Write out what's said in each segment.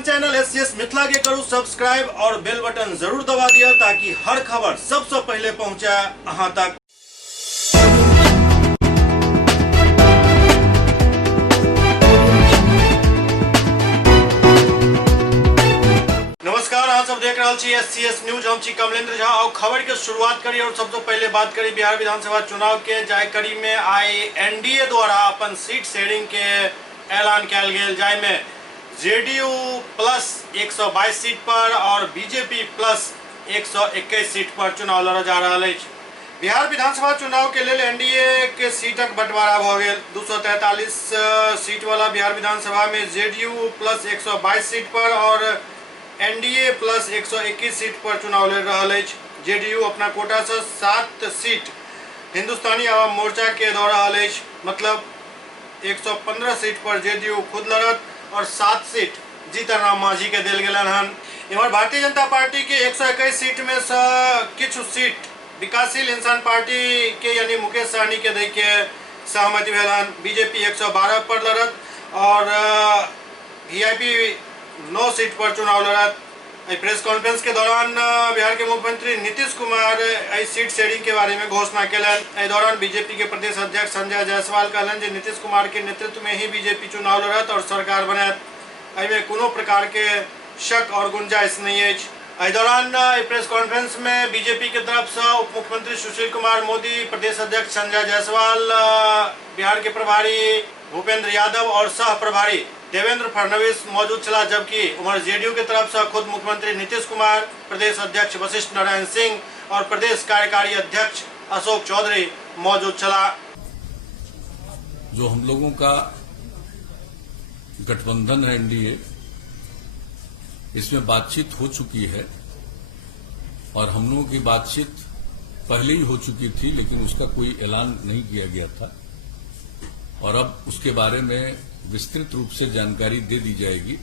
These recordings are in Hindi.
अपन चैनल एससीएस मिथिला के करू सब्सक्राइब और बेल बटन जरूर दबा दिया ताकि हर खबर सबसे पहले पहुंचे अहां तक। नमस्कार, आप सब देख रहे छी एससीएस न्यूज। हम छी कमलेंद्र झा और खबर के शुरुआत करी और सबसे पहले बात करी बिहार विधानसभा चुनाव के। जायकरी में आई एनडीए द्वारा अपन सीट शेयरिंग के ऐलान किया गया, जाय में जेडीयू प्लस 122 सीट पर और बीजेपी प्लस 121 सीट पर चुनाव लड़ा जा रहा है। बिहार विधानसभा चुनाव के लिए एनडीए के सीटक बंटवारा भ गेल। 243 सीट वाला बिहार विधानसभा में जेडीयू प्लस 122 सीट पर और एनडीए प्लस 121 सीट पर चुनाव लड़ रहा है। जेडीयू अपना कोटा से 7 सीट हिंदुस्तानी आवाम मोर्चा के दौड़ रहा है, मतलब 115 सीट पर जेडीयू खुद लड़त और 7 सीट जीतन राम मांझी के दिल गलन हन। इमर भारतीय जनता पार्टी के 121 सीट में से कुछ सीट विकासशील इंसान पार्टी के यानी मुकेश सहनी के दे के सहमति भेलन। बीजेपी 112 पर लड़त और वीआईपी 9 सीट पर चुनाव लड़त। प्रेस कॉन्फ्रेंस के दौरान बिहार के मुख्यमंत्री नीतीश कुमार सीट शेयरिंग के बारे में घोषणा कलन। दौरान बीजेपी के प्रदेश अध्यक्ष संजय जायसवाल कहलन जे नीतीश कुमार के नेतृत्व में ही बीजेपी चुनाव लड़त और सरकार बनत, एहिमे कोनो प्रकार के शक और गुंजाइश नहीं है। दौरान प्रेस कॉन्फ्रेंस में बीजेपी के तरफ से उप मुख्यमंत्री सुशील कुमार मोदी, प्रदेश अध्यक्ष संजय जायसवाल, बिहार के प्रभारी भूपेंद्र यादव और सह प्रभारी देवेंद्र फडणवीस मौजूद चला, जबकि उमर जेडीयू की तरफ से खुद मुख्यमंत्री नीतीश कुमार, प्रदेश अध्यक्ष वशिष्ठ नारायण सिंह और प्रदेश कार्यकारी अध्यक्ष अशोक चौधरी मौजूद चला। जो हम लोगों का गठबंधन है एनडीए, इसमें बातचीत हो चुकी है और हम लोगों की बातचीत पहले ही हो चुकी थी, लेकिन उसका कोई ऐलान नहीं किया गया था और अब उसके बारे में विस्तृत रूप से जानकारी दे दी जाएगी।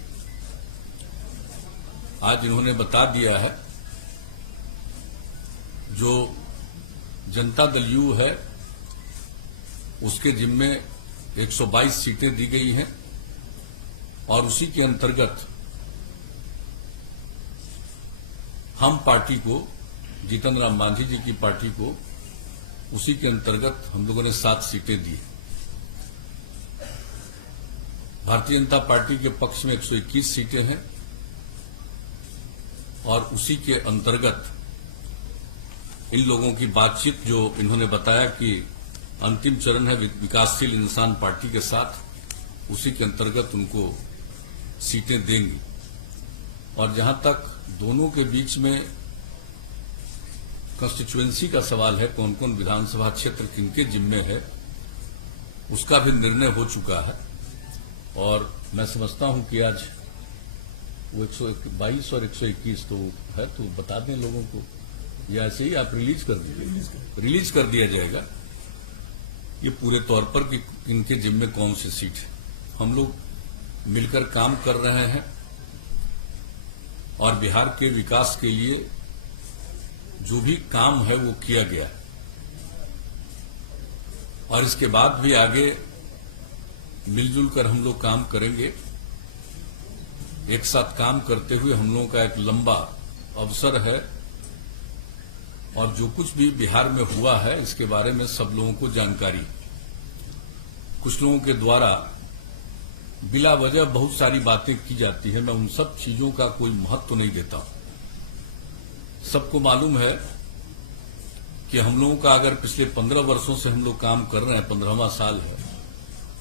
आज इन्होंने बता दिया है जो जनता दल यू है उसके जिम्मे 122 सीटें दी गई हैं और उसी के अंतर्गत हम पार्टी को, जीतन राम मांझी जी की पार्टी को, उसी के अंतर्गत हम लोगों ने 7 सीटें दी। भारतीय जनता पार्टी के पक्ष में 121 सीटें हैं और उसी के अंतर्गत इन लोगों की बातचीत जो इन्होंने बताया कि अंतिम चरण है विकासशील इंसान पार्टी के साथ, उसी के अंतर्गत उनको सीटें देंगी। और जहां तक दोनों के बीच में कंस्टिट्यूएंसी का सवाल है, कौन कौन विधानसभा क्षेत्र किनके जिम्मे है, उसका भी निर्णय हो चुका है और मैं समझता हूं कि आज वो 122 और 121 तो है, तो बता दें लोगों को, या ऐसे ही आप रिलीज कर दीजिए, रिलीज कर दिया जाएगा ये पूरे तौर पर कि इनके जिम्मे कौन सी सीट है। हम लोग मिलकर काम कर रहे हैं और बिहार के विकास के लिए जो भी काम है वो किया गया है और इसके बाद भी आगे मिलजुल कर हम लोग काम करेंगे। एक साथ काम करते हुए हम लोगों का एक लंबा अवसर है और जो कुछ भी बिहार में हुआ है इसके बारे में सब लोगों को जानकारी। कुछ लोगों के द्वारा बिला वजह बहुत सारी बातें की जाती है, मैं उन सब चीजों का कोई महत्व नहीं देता हूं। सबको मालूम है कि हम लोगों का अगर पिछले 15 वर्षों से हम लोग काम कर रहे हैं, 15वां साल है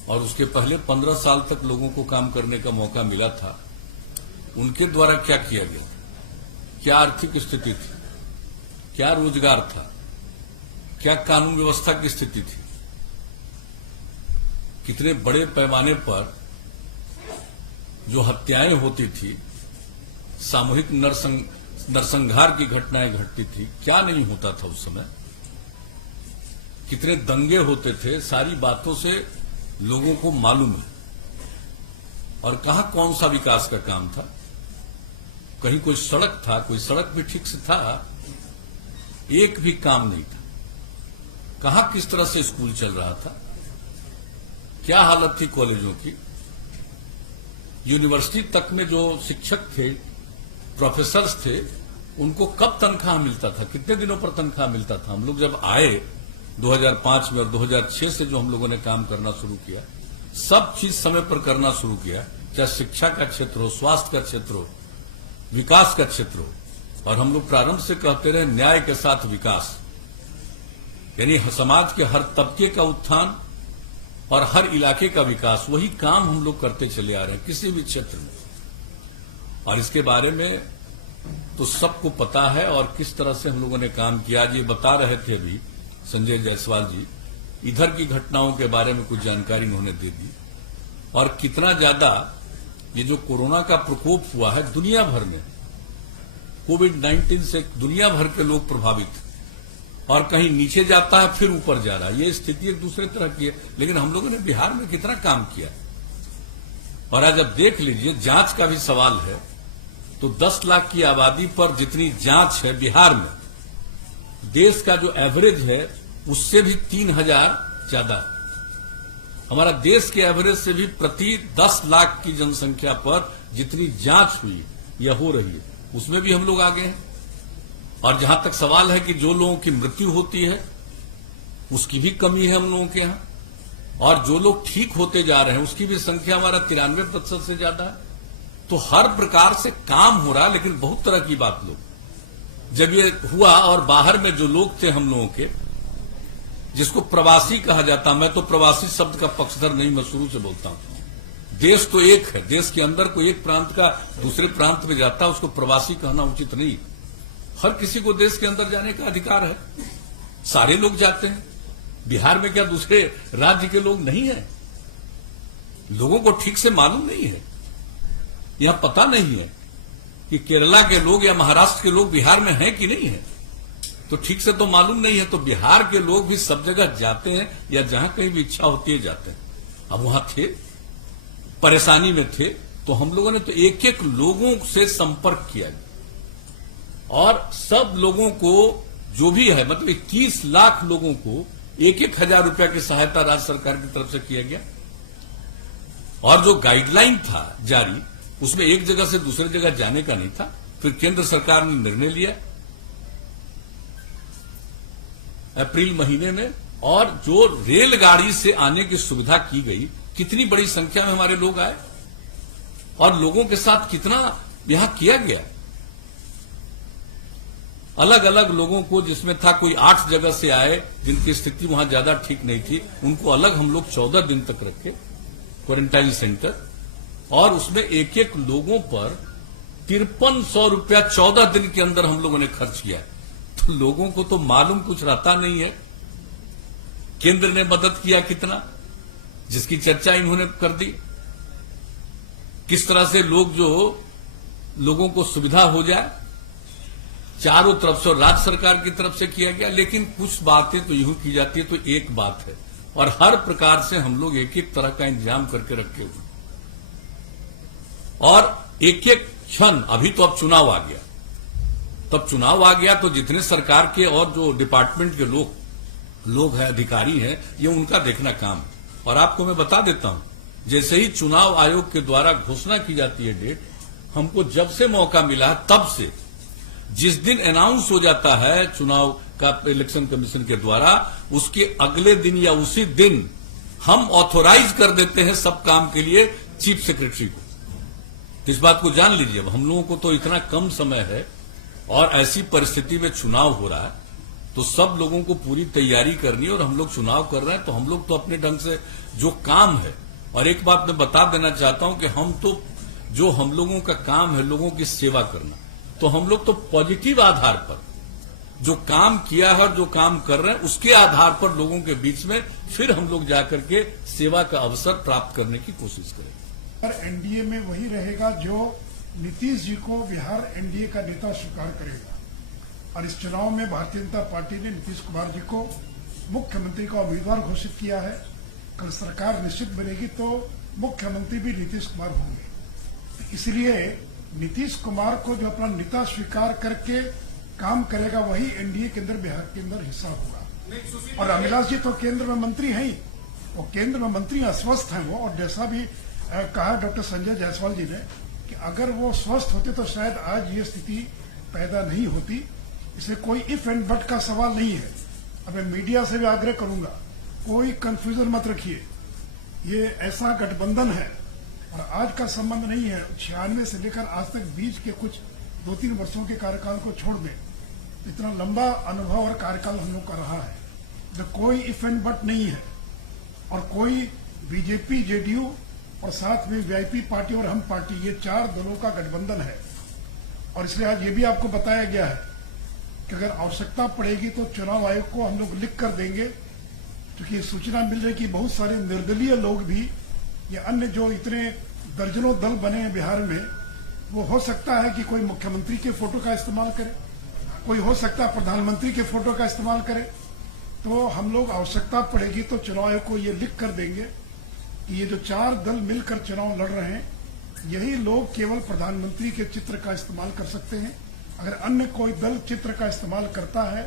और उसके पहले 15 साल तक लोगों को काम करने का मौका मिला था, उनके द्वारा क्या किया गया, क्या आर्थिक स्थिति थी, क्या रोजगार था, क्या कानून व्यवस्था की स्थिति थी, कितने बड़े पैमाने पर जो हत्याएं होती थी, सामूहिक नरसंहार की घटनाएं घटती थी, क्या नहीं होता था उस समय, कितने दंगे होते थे, सारी बातों से लोगों को मालूम है। और कहां कौन सा विकास का काम था, कहीं कोई सड़क था, कोई सड़क भी ठीक से था, एक भी काम नहीं था। कहां किस तरह से स्कूल चल रहा था, क्या हालत थी कॉलेजों की, यूनिवर्सिटी तक में जो शिक्षक थे, प्रोफेसर्स थे, उनको कब तनख्वाह मिलता था, कितने दिनों पर तनख्वाह मिलता था। हम लोग जब आए 2005 में और 2006 से जो हम लोगों ने काम करना शुरू किया, सब चीज समय पर करना शुरू किया, चाहे शिक्षा का क्षेत्र हो, स्वास्थ्य का क्षेत्र हो, विकास का क्षेत्र हो। और हम लोग प्रारंभ से कहते रहे न्याय के साथ विकास, यानी समाज के हर तबके का उत्थान और हर इलाके का विकास, वही काम हम लोग करते चले आ रहे हैं किसी भी क्षेत्र में। और इसके बारे में तो सबको पता है और किस तरह से हम लोगों ने काम किया। आज ये बता रहे थे अभी संजय जायसवाल जी, इधर की घटनाओं के बारे में कुछ जानकारी उन्होंने दे दी और कितना ज्यादा ये जो कोरोना का प्रकोप हुआ है दुनिया भर में, कोविड-19 से दुनिया भर के लोग प्रभावित, और कहीं नीचे जाता है फिर ऊपर जा रहा है। ये स्थिति एक दूसरे तरह की है, लेकिन हम लोगों ने बिहार में कितना काम किया। और आज अब देख लीजिए, जांच का भी सवाल है, तो 10 लाख की आबादी पर जितनी जांच है बिहार में, देश का जो एवरेज है उससे भी 3000 ज्यादा। हमारा देश के एवरेज से भी प्रति 10 लाख की जनसंख्या पर जितनी जांच हुई या हो रही है, उसमें भी हम लोग आगे हैं। और जहां तक सवाल है कि जो लोगों की मृत्यु होती है उसकी भी कमी है हम लोगों के यहां, और जो लोग ठीक होते जा रहे हैं उसकी भी संख्या हमारा 93% से ज्यादा है। तो हर प्रकार से काम हो रहा, लेकिन बहुत तरह की बात लोग जब ये हुआ, और बाहर में जो लोग थे हम लोगों के, जिसको प्रवासी कहा जाता, मैं तो प्रवासी शब्द का पक्षधर नहीं, मैं शुरू से बोलता हूं। देश तो एक है, देश के अंदर कोई एक प्रांत का दूसरे प्रांत में जाता है, उसको प्रवासी कहना उचित नहीं। हर किसी को देश के अंदर जाने का अधिकार है, सारे लोग जाते हैं। बिहार में क्या दूसरे राज्य के लोग नहीं है? लोगों को ठीक से मालूम नहीं है, यह पता नहीं है कि केरला के लोग या महाराष्ट्र के लोग बिहार में हैं कि नहीं है, तो ठीक से तो मालूम नहीं है। तो बिहार के लोग भी सब जगह जाते हैं, या जहां कहीं भी इच्छा होती है जाते हैं। अब वहां थे, परेशानी में थे, तो हम लोगों ने तो एक एक लोगों से संपर्क किया और सब लोगों को जो भी है, मतलब 21 लाख लोगों को 1,000 रुपया की सहायता राज्य सरकार की तरफ से किया गया। और जो गाइडलाइन था जारी, उसमें एक जगह से दूसरी जगह जाने का नहीं था। फिर केंद्र सरकार ने निर्णय लिया अप्रैल महीने में, और जो रेलगाड़ी से आने की सुविधा की गई, कितनी बड़ी संख्या में हमारे लोग आए और लोगों के साथ कितना यहां किया गया। अलग अलग लोगों को, जिसमें था कोई 8 जगह से आए जिनकी स्थिति वहां ज्यादा ठीक नहीं थी, उनको अलग हम लोग 14 दिन तक रखे क्वारंटाइन सेंटर, और उसमें एक एक लोगों पर 5300 रुपया 14 दिन के अंदर हम लोगों ने खर्च किया। तो लोगों को तो मालूम कुछ रहता नहीं है केंद्र ने मदद किया कितना, जिसकी चर्चा इन्होंने कर दी। किस तरह से लोगों को सुविधा हो जाए, चारों तरफ से, राज्य सरकार की तरफ से किया गया। लेकिन कुछ बातें तो यूं की जाती है तो एक बात है, और हर प्रकार से हम लोग एक एक तरह का इंतजाम करके रखे हुए, और एक एक क्षण, अभी तो अब चुनाव आ गया, तब चुनाव आ गया तो जितने सरकार के और जो डिपार्टमेंट के लोग हैं, अधिकारी हैं, ये उनका देखना काम है। और आपको मैं बता देता हूं, जैसे ही चुनाव आयोग के द्वारा घोषणा की जाती है डेट, हमको जब से मौका मिला तब से, जिस दिन अनाउंस हो जाता है चुनाव का इलेक्शन कमीशन के द्वारा, उसके अगले दिन या उसी दिन हम ऑथोराइज कर देते हैं सब काम के लिए चीफ सेक्रेटरी को। इस बात को जान लीजिए। अब हम लोगों को तो इतना कम समय है और ऐसी परिस्थिति में चुनाव हो रहा है, तो सब लोगों को पूरी तैयारी करनी है, और हम लोग चुनाव कर रहे हैं तो हम लोग तो अपने ढंग से जो काम है। और एक बात मैं बता देना चाहता हूं कि हम तो, जो हम लोगों का काम है लोगों की सेवा करना, तो हम लोग तो पॉजिटिव आधार पर जो काम किया है और जो काम कर रहे हैं उसके आधार पर लोगों के बीच में फिर हम लोग जाकर के सेवा का अवसर प्राप्त करने की कोशिश करेंगे। पर एनडीए में वही रहेगा जो नीतीश जी को बिहार एनडीए का नेता स्वीकार करेगा, और इस चुनाव में भारतीय जनता पार्टी ने नीतीश कुमार जी को मुख्यमंत्री का उम्मीदवार घोषित किया है। कल सरकार निश्चित बनेगी तो मुख्यमंत्री भी नीतीश कुमार होंगे। इसलिए नीतीश कुमार को जो अपना नेता स्वीकार करके काम करेगा, वही एनडीए के अंदर, बिहार के अंदर हिस्सा होगा। और अविनाश जी तो केंद्र में मंत्री हैं ही, और केंद्र में मंत्री अस्वस्थ हैं वो, और जैसा भी कहा डॉक्टर संजय जायसवाल जी ने कि अगर वो स्वस्थ होते तो शायद आज ये स्थिति पैदा नहीं होती। इसमें कोई इफ एंड बट का सवाल नहीं है। अब मैं मीडिया से भी आग्रह करूंगा, कोई कंफ्यूजन मत रखिए। ये ऐसा गठबंधन है और आज का संबंध नहीं है। 96 से लेकर आज तक बीच के कुछ 2-3 वर्षों के कार्यकाल को छोड़ दें, इतना लंबा अनुभव और कार्यकाल हम लोग का रहा है। तो कोई इफ एंड बट नहीं है और कोई बीजेपी, जेडीयू और साथ में वीआईपी पार्टी और हम पार्टी, ये 4 दलों का गठबंधन है। और इसलिए आज ये भी आपको बताया गया है कि अगर आवश्यकता पड़ेगी तो चुनाव आयोग को हम लोग लिख कर देंगे, क्योंकि सूचना मिल रही है कि बहुत सारे निर्दलीय लोग भी, ये अन्य जो इतने दर्जनों दल बने हैं बिहार में, वो हो सकता है कि कोई मुख्यमंत्री के फोटो का इस्तेमाल करे, कोई हो सकता है प्रधानमंत्री के फोटो का इस्तेमाल करे। तो हम लोग आवश्यकता पड़ेगी तो चुनाव आयोग को ये लिख कर देंगे कि ये जो 4 दल मिलकर चुनाव लड़ रहे हैं, यही लोग केवल प्रधानमंत्री के चित्र का इस्तेमाल कर सकते हैं। अगर अन्य कोई दल चित्र का इस्तेमाल करता है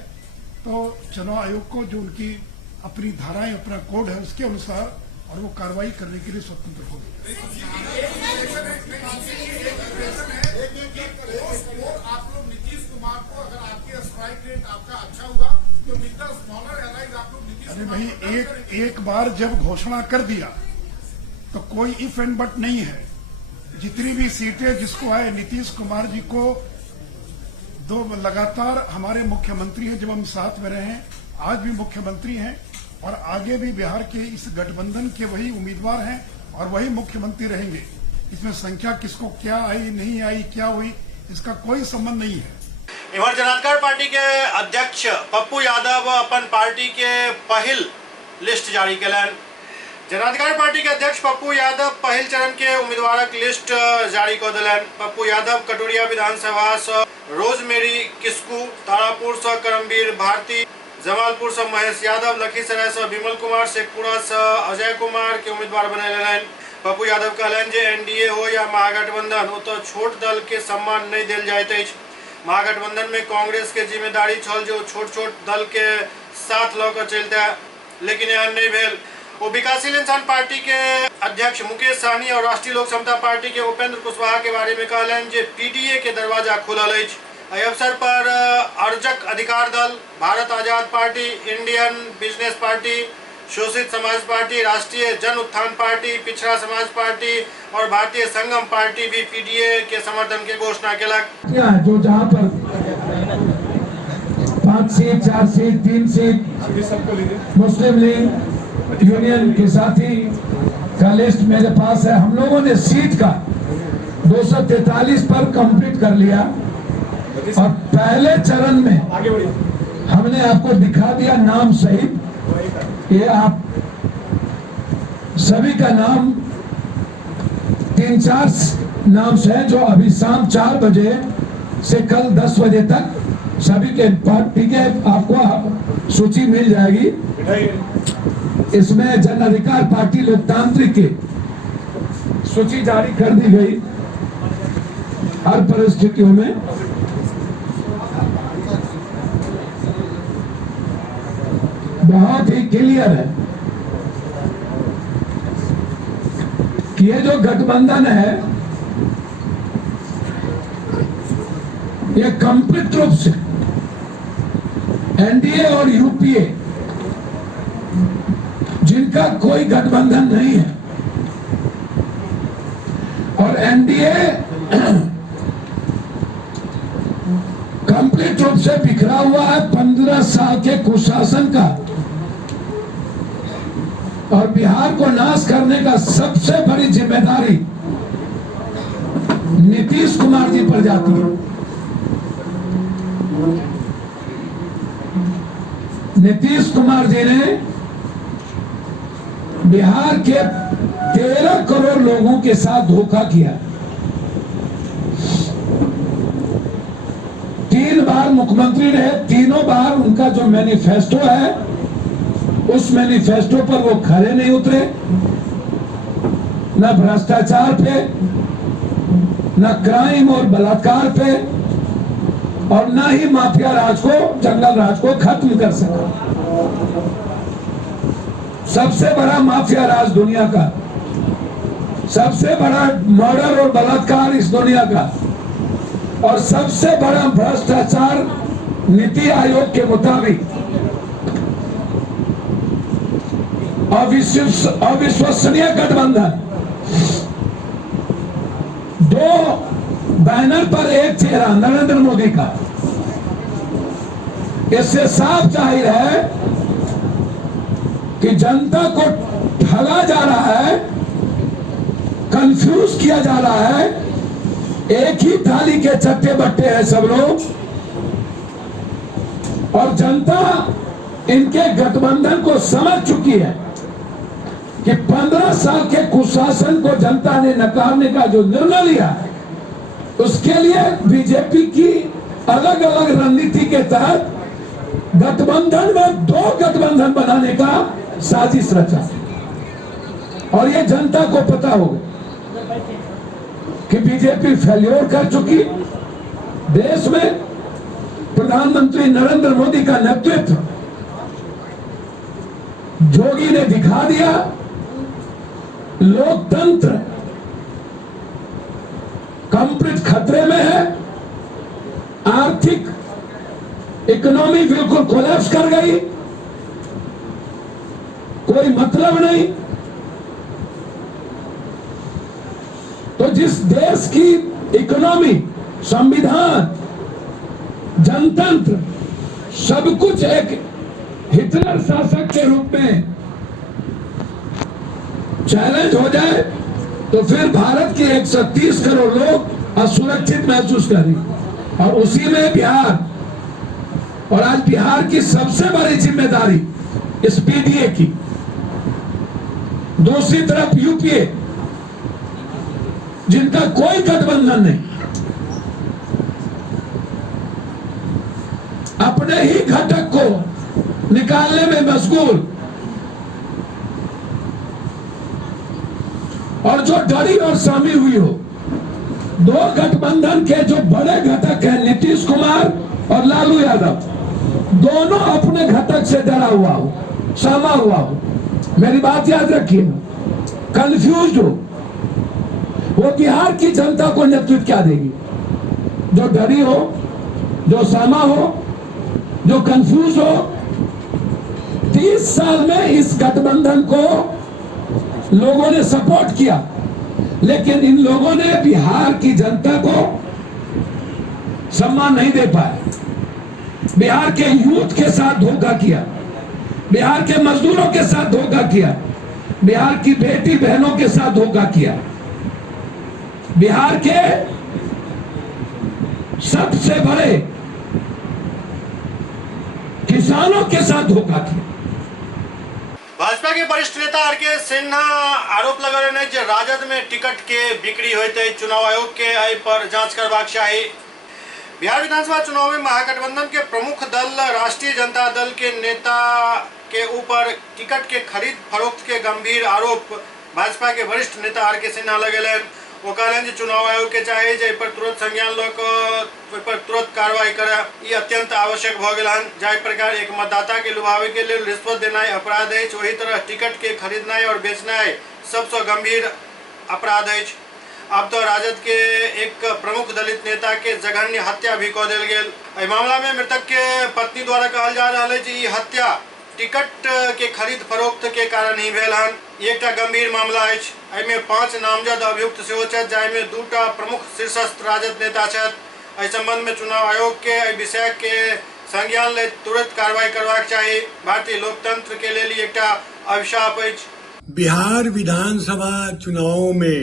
तो चुनाव आयोग को जो उनकी अपनी धाराएं, अपना कोड है, उसके अनुसार और वो कार्रवाई करने के लिए स्वतंत्र होगी। आप लोग नीतीश कुमार को, अगर आपके स्ट्राइक रेट आपका अच्छा हुआ तो स्मॉलर एलाइज आप लोग नीतीश अरे भाई, एक बार जब घोषणा कर दिया तो कोई इफ एंड बट नहीं है। जितनी भी सीटें जिसको आए, नीतीश कुमार जी को 2 लगातार हमारे मुख्यमंत्री हैं, जब हम साथ में रहे हैं, आज भी मुख्यमंत्री हैं और आगे भी बिहार के इस गठबंधन के वही उम्मीदवार हैं और वही मुख्यमंत्री रहेंगे। इसमें संख्या किसको क्या आई, नहीं आई, क्या हुई, इसका कोई संबंध नहीं है। इधर जनाधिकार पार्टी के अध्यक्ष पप्पू यादव अपन पार्टी के पहिल लिस्ट जारी कलन। जनाधिकार पार्टी के अध्यक्ष पप्पू यादव पहिल चरण के उम्मीदवारक लिस्ट जारी कर दिलन। पप्पू यादव कटोरिया विधानसभा से रोजमेरी किस्कू, तारापुर से करमवीर भारती, जमालपुर से महेश यादव, लखीसराय से विमल कुमार, शेखपुरा से अजय कुमार के उम्मीदवार बने। पप्पू यादव कहलन जे एनडीए हो या महागठबंधन हो तो छोट दल के सम्मान नहीं दिल जाइत अछि। महागठबंधन में कांग्रेस के जिम्मेदारी छल जो छोट छोट दल के साथ लऽ कऽ चलते, लेकिन एहन नहीं भेल। वो विकासशील इंसान पार्टी के अध्यक्ष मुकेश सहनी और राष्ट्रीय लोक समता पार्टी के उपेंद्र कुशवाहा के बारे में कहलन जे पीडीए के दरवाजा खुलल अछि। एहि अवसर पर अर्जक अधिकार दल, भारत आजाद पार्टी, इंडियन बिजनेस पार्टी, शोषित समाज पार्टी, राष्ट्रीय जन उत्थान पार्टी, पिछड़ा समाज पार्टी और भारतीय संगम पार्टी भी पीडीए के समर्थन की घोषणा केलक। जो जहाँ पर 5 सीट, 4 सीट, 3 सीट मुस्लिम लीग यूनियन के साथी का लिस्ट मेरे पास है। हम लोगों ने सीट का 243 पर कंप्लीट कर लिया और पहले चरण में हमने आपको दिखा दिया नाम सहित। ये आप सभी का नाम 3-4 नाम से है, जो अभी शाम 4 बजे से कल 10 बजे तक सभी के पार्टी के आपको सूची मिल जाएगी। इसमें जन अधिकार पार्टी लोकतांत्रिक की सूची जारी कर दी गई। हर परिस्थितियों में बहुत ही क्लियर है कि ये जो गठबंधन है ये कंप्लीट रूप से एनडीए और यूपीए जिनका कोई गठबंधन नहीं है, और एनडीए कंप्लीट रूप से बिखरा हुआ है 15 साल के कुशासन का, और बिहार को नाश करने का सबसे बड़ी जिम्मेदारी नीतीश कुमार जी पर जाती है। नीतीश कुमार जी ने बिहार के 13 करोड़ लोगों के साथ धोखा किया। 3 बार मुख्यमंत्री रहे, तीनों बार उनका जो मैनिफेस्टो है उस मैनिफेस्टो पर वो खरे नहीं उतरे, न भ्रष्टाचार पे, न क्राइम और बलात्कार पे, और न ही माफिया राज को, जंगल राज को खत्म कर सका। सबसे बड़ा माफिया राज दुनिया का सबसे बड़ा मर्डर और बलात्कार इस दुनिया का और सबसे बड़ा भ्रष्टाचार नीति आयोग के मुताबिक अविश्वसनीय गठबंधन, दो बैनर पर एक चेहरा नरेंद्र मोदी का। इससे साफ जाहिर है कि जनता को ठगा जा रहा है, कंफ्यूज किया जा रहा है। एक ही थाली के चट्टे बट्टे हैं सब लोग और जनता इनके गठबंधन को समझ चुकी है कि 15 साल के कुशासन को जनता ने नकारने का जो निर्णय लिया उसके लिए बीजेपी की अलग अलग रणनीति के तहत गठबंधन में 2 गठबंधन बनाने का साजिश रचा और ये जनता को पता होगा कि बीजेपी फेल्योर कर चुकी। देश में प्रधानमंत्री नरेंद्र मोदी का नेतृत्व जोगी ने दिखा दिया। लोकतंत्र कंप्लीट खतरे में है। आर्थिक इकोनॉमी बिल्कुल कोलैप्स कर गई, कोई मतलब नहीं। तो जिस देश की इकोनॉमी, संविधान, जनतंत्र सब कुछ एक हिटलर शासक के रूप में चैलेंज हो जाए तो फिर भारत के 130 करोड़ लोग असुरक्षित महसूस करें और उसी में बिहार। और आज बिहार की सबसे बड़ी जिम्मेदारी इस पीडीए की, दूसरी तरफ यूपीए जिनका कोई गठबंधन नहीं, अपने ही घटक को निकालने में मशगूल और जो डरी और शामिल हुई हो। 2 गठबंधन के जो बड़े घटक हैं नीतीश कुमार और लालू यादव, दोनों अपने घटक से डरा हुआ हो, सामा हुआ हो। मेरी बात याद रखिएगा, कंफ्यूज हो। वो बिहार की जनता को नेतृत्व क्या देगी? जो डरी हो, जो सामा हो, जो कंफ्यूज हो। 30 साल में इस गठबंधन को लोगों ने सपोर्ट किया, लेकिन इन लोगों ने बिहार की जनता को सम्मान नहीं दे पाए। बिहार के यूथ के साथ धोखा किया, बिहार के मजदूरों के साथ धोखा किया, बिहार की बेटी बहनों के साथ धोखा किया, बिहार के सबसे बड़े किसानों के साथ धोखा किया। भाजपा के वरिष्ठ नेता आर.के. सिन्हा आरोप लगा रहे हैं कि राजद में टिकट के बिक्री होते चुनाव आयोग के एहि पर जांच करबाक चाही। बिहार विधानसभा चुनाव में महागठबंधन के प्रमुख दल राष्ट्रीय जनता दल के नेता के ऊपर टिकट के खरीद फरोख्त के गंभीर आरोप भाजपा के वरिष्ठ नेता आर.के. सिन्हा लगेले। वो कहलन जे चुनाव आयोग के चाहे जे पर तुरंत संज्ञान ल क पर तुरंत कार्रवाई करे, ये अत्यंत आवश्यक भ गेल हन। जाहि प्रकार एक मतदाता के लुभावे के लिए रिश्वत देना अपराध है, वही तरह टिकट के खरीदना और बेचना सबसे गंभीर अपराध है। अब तो राजद के एक प्रमुख दलित नेता के जघन्य हत्या भी कऽ देल गेल। एहि मामला में मृतक के पत्नी द्वारा कहल जा रहा है कि हत्या टिकट के खरीद फरोख्त के कारण ही भेल हन। एक गंभीर मामला है। एहिमे 5 नामजद अभियुक्त सेहो छथि, जाहिमे 2 प्रमुख शीर्षस्थ राजद नेता छथि। एहि संबंध में चुनाव आयोग के एहि विषय के संज्ञान ले तुरंत कार्रवाई करबाक चाही। भारतीय लोकतंत्र के लिए एक अभिशाप है। बिहार विधानसभा चुनाव में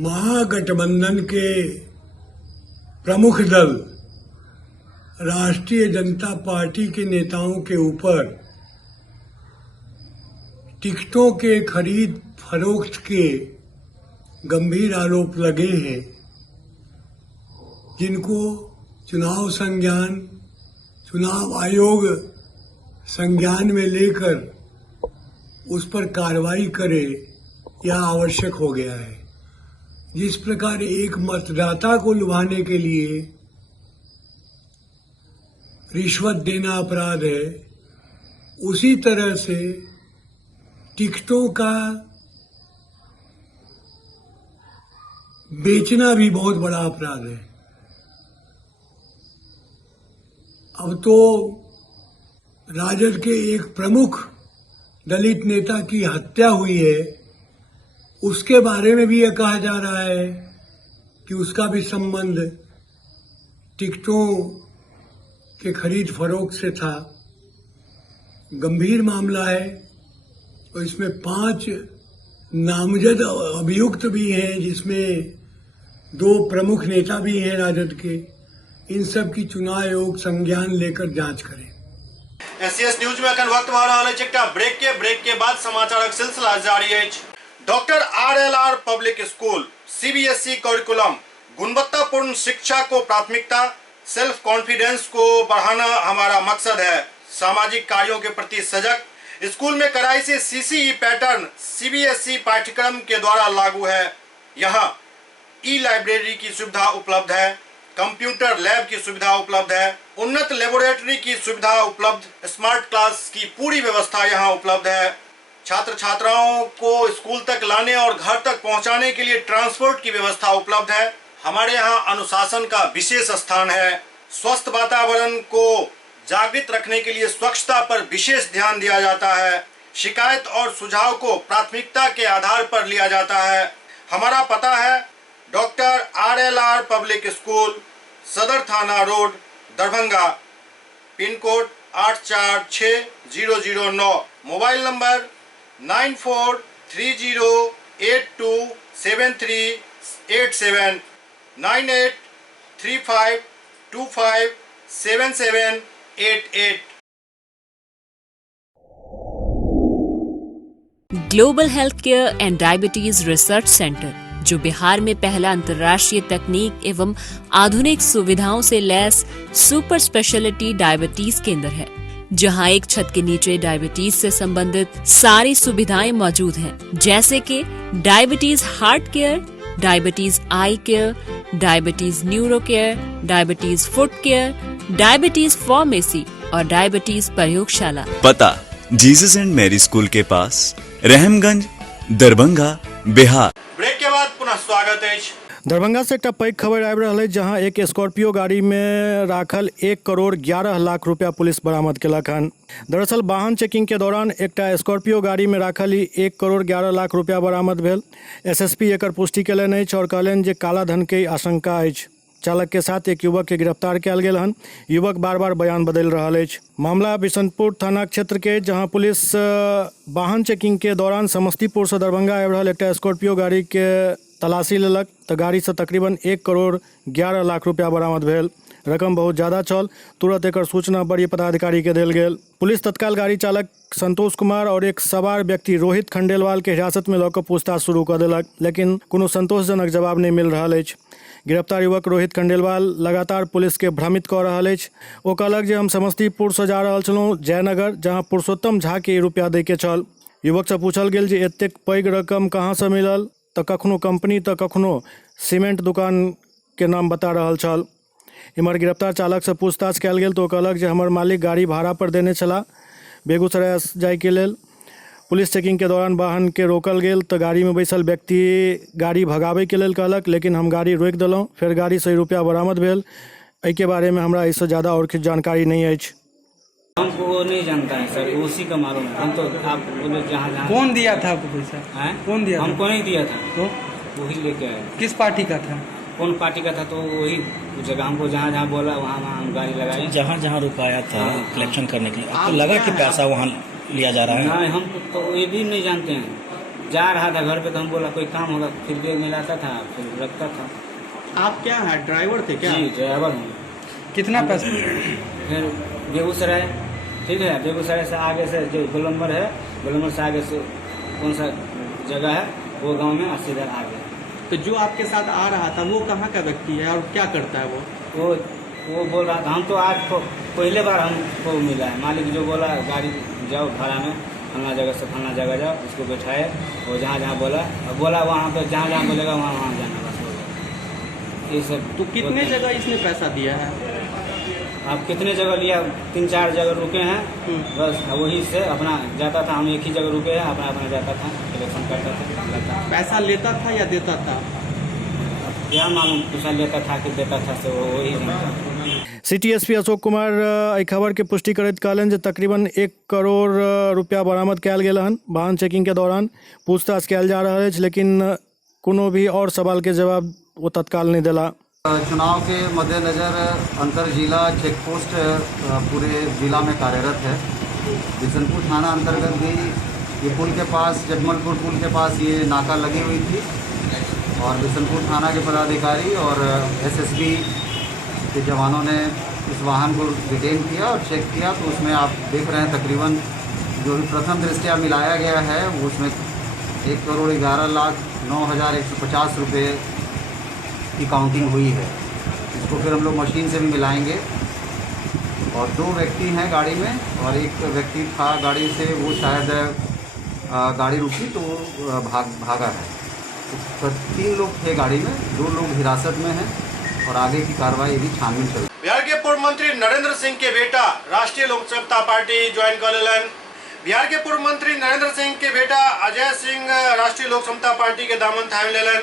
महागठबंधन के प्रमुख दल राष्ट्रीय जनता पार्टी के नेताओं के ऊपर टिकटों के खरीद फरोख्त के गंभीर आरोप लगे हैं, जिनको चुनाव संज्ञान, चुनाव आयोग संज्ञान में लेकर उस पर कार्रवाई करे यह आवश्यक हो गया है। जिस प्रकार एक मतदाता को लुभाने के लिए रिश्वत देना अपराध है, उसी तरह से टिकटों का बेचना भी बहुत बड़ा अपराध है। अब तो राजद के एक प्रमुख दलित नेता की हत्या हुई है, उसके बारे में भी यह कहा जा रहा है कि उसका भी संबंध टिकटों के खरीद फरोख्त से था। गंभीर मामला है और इसमें 5 नामजद अभियुक्त भी हैं, जिसमें 2 प्रमुख नेता भी हैं राजद के। इन सब की चुनाव आयोग संज्ञान लेकर जांच करे। एससीएस न्यूज में अखन वक्त भा रहा है एकटा ब्रेक के बाद समाचारक सिलसिला जारी है। Doctor RLR public school CBSE curriculum गुणवत्तापूर्ण शिक्षा को प्राथमिकता, सेल्फ कॉन्फिडेंस को बढ़ाना हमारा मकसद है। सामाजिक कार्यों के प्रति सजग। स्कूल में कड़ाई से CCE पैटर्न CBSE पाठ्यक्रम के द्वारा लागू है। यहाँ ई-लाइब्रेरी की सुविधा उपलब्ध है, कंप्यूटर लैब की सुविधा उपलब्ध है, उन्नत लेबोरेटरी की सुविधा उपलब्ध, स्मार्ट क्लास की पूरी व्यवस्था यहाँ उपलब्ध है। छात्र छात्राओं को स्कूल तक लाने और घर तक पहुँचाने के लिए ट्रांसपोर्ट की व्यवस्था उपलब्ध है। हमारे यहाँ अनुशासन का विशेष स्थान है। स्वस्थ वातावरण को जागृत रखने के लिए स्वच्छता पर विशेष ध्यान दिया जाता है। शिकायत और सुझाव को प्राथमिकता के आधार पर लिया जाता है। हमारा पता है डॉक्टर RLR पब्लिक स्कूल, सदर थाना road, Darbhanga, pin code 846009, mobile number 9430827387, 9835257788। Global health care and diabetes research centre, जो बिहार में पहला अंतर्राष्ट्रीय तकनीक एवं आधुनिक सुविधाओं से लैस सुपर स्पेशलिटी डायबिटीज केंद्र है, जहां एक छत के नीचे डायबिटीज से संबंधित सारी सुविधाएं मौजूद हैं, जैसे कि diabetes heart care, diabetes eye care, diabetes neuro care, diabetes foot care, diabetes pharmacy और डायबिटीज प्रयोगशाला। पता जीसस एंड मैरी स्कूल के पास, रहमगंज, दरभंगा, बिहार। ब्रेक के बाद पुनः स्वागत है। दरभंगा से एक पैघ खबर आबि रहल है, जहां एक स्कॉर्पियो गाड़ी में राखल 1,11,00,000 रुपया पुलिस बरामद केलक हन। दरअसल वाहन चेकिंग के दौरान एक स्कॉर्पियो गाड़ी में राखल 1,11,00,000 रुपया बरामद भेल। SSP एकर पुष्टि कयलनि अछि और कहलनि जे काला धन के आशंका अछि। चालक के साथ एक युवक के गिरफ्तार किया गेल हन। युवक बार बार बयान बदल रहा है। मामला बिशनपुर थाना क्षेत्र के, जहां पुलिस वाहन चेकिंग के दौरान समस्तीपुर से दरभंगा आबि रहल एक स्कॉर्पियो गाड़ी के तलाशी लेलक तो गाड़ी से तकरीबन 1,11,00,000 रुपया बरामद भेल। रकम बहुत ज़्यादा छल। तुरंत एकर सूचना बड़ी पदाधिकारी के देल गेल। पुलिस तत्काल गाड़ी चालक संतोष कुमार और एक सवार व्यक्ति रोहित खंडेलवाल के हिरासत में लऽ कऽ पूछताछ शुरू कऽ देलक, लेकिन कोनो संतोषजनक जवाब नहीं मिल रहा अछि। गिरफ्तार युवक रोहित खंडेलवाल लगातार पुलिस के भ्रमित कऽ रहल अछि। ओ कहलक जे हम समस्तीपुर से जा रहल छलहुँ जयनगर, जहाँ पुरुषोत्तम झा के रुपया दै के छल। युवक से पूछल गेल जे एतेक पैघ रकम कहाँ से मिलल, तो कखनो कंपनी तो कखनो सीमेंट दुकान के नाम बता रहल छल। इमहर गिरफ्तार चालक से पूछताछ कयल गेल तो कहलक जे हमर मालिक गाड़ी भाड़ा पर देने छला बेगूसराय जाय के लेल। पुलिस चेकिंग के दौरान वाहन के रोकल गेल तो गाड़ी में बैसल व्यक्ति गाड़ी भगाबै के लेल कहलक, लेकिन हम गाड़ी रोकि देलहुँ। फिर गाड़ी से रुपया बरामद भेल। एहि के बारे में हमरा इससे ज़्यादा और कुछ जानकारी नहीं अछि। हमको वो नहीं जानता है सर, उसी का मालूम है। हम तो आप बोले जहाँ कौन दिया था आपको पैसा? कौन दिया? हमको नहीं दिया था, तो वही लेके आए। किस पार्टी का था? कौन पार्टी का था? तो वही जगह हमको जहाँ बोला वहाँ हम गाड़ी लगाए। जहाँ रुकाया था कलेक्शन करने के लिए, आपको लगा कि पैसा वहाँ लिया जा रहा है? नहीं, हम तो ये भी नहीं जानते हैं। जा रहा था घर पे तो हम बोला कोई काम होगा, फिर बैग में लाता था, फिर रखता था। आप क्या है, ड्राइवर थे क्या? जी ड्राइवर हूँ। कितना पैसा? फिर बेगूसराय, ठीक है, बेगूसराय से आगे से जो गोलम्बर है, गोलम्बर से आगे से कौन सा जगह है वो गांव में सीधा आगे। तो जो आपके साथ आ रहा था वो कहाँ का व्यक्ति है और क्या करता है वो बोल रहा था, हम तो आज पहले बार हमको मिला है। मालिक जो बोला गाड़ी जाओ भाड़ा में, फलना जगह से फलना जगह जाओ, उसको बैठाए और जहाँ बोला वहाँ पे जहाँ बोलेगा वहाँ जाना, बस हो गया। ये सब। तो कितने जगह इसने पैसा दिया है? आप कितने जगह लिया? 3-4 जगह रुके हैं, बस वही से अपना जाता था। हम एक ही जगह रुके हैं, अपना जाता था, कलेक्शन करता था। पैसा लेता था या देता था? क्या मालूम पैसा लेता था कि देता था, तो वही जानता। सिटी एसपी अशोक कुमार एहि खबर के पुष्टि करैत कहलनि जे तकरीबन 1 करोड़ रुपया बरामद कयल गेल हन। वाहन चेकिंग के दौरान पूछताछ कयल जा रहल अछि, लेकिन कोनो भी और सवाल के जवाब वो तत्काल नहीं दिला। चुनाव के मद्देनज़र अंतर जिला चेक पोस्ट पूरे जिला में कार्यरत है। बिशनपुर थाना अंतर्गत भी ये पुल के पास, जटमलपुर पुल के पास ये नाका लगी हुई थी और बिशनपुर थाना के पदाधिकारी और एसएसबी के जवानों ने इस वाहन को डिटेन किया और चेक किया, तो उसमें आप देख रहे हैं तकरीबन जो भी प्रथम दृष्टया मिलाया गया है उसमें 1,11,09,150 रुपये की काउंटिंग हुई है। इसको फिर हम लोग मशीन से भी मिलाएंगे। और 2 व्यक्ति हैं गाड़ी में और एक व्यक्ति था गाड़ी से, वो शायद गाड़ी रुकी तो भागा है। तो 3 लोग थे गाड़ी में, 2 लोग हिरासत में हैं और आगे की कार्रवाई भी छानबीन चल रही है। बिहार के पूर्व मंत्री नरेंद्र सिंह के बेटा राष्ट्रीय लोक समता पार्टी ज्वाइन कर लेलन। बिहार के पूर्व मंत्री नरेंद्र सिंह के बेटा अजय सिंह राष्ट्रीय लोक समता पार्टी के दामन थाम लेलन।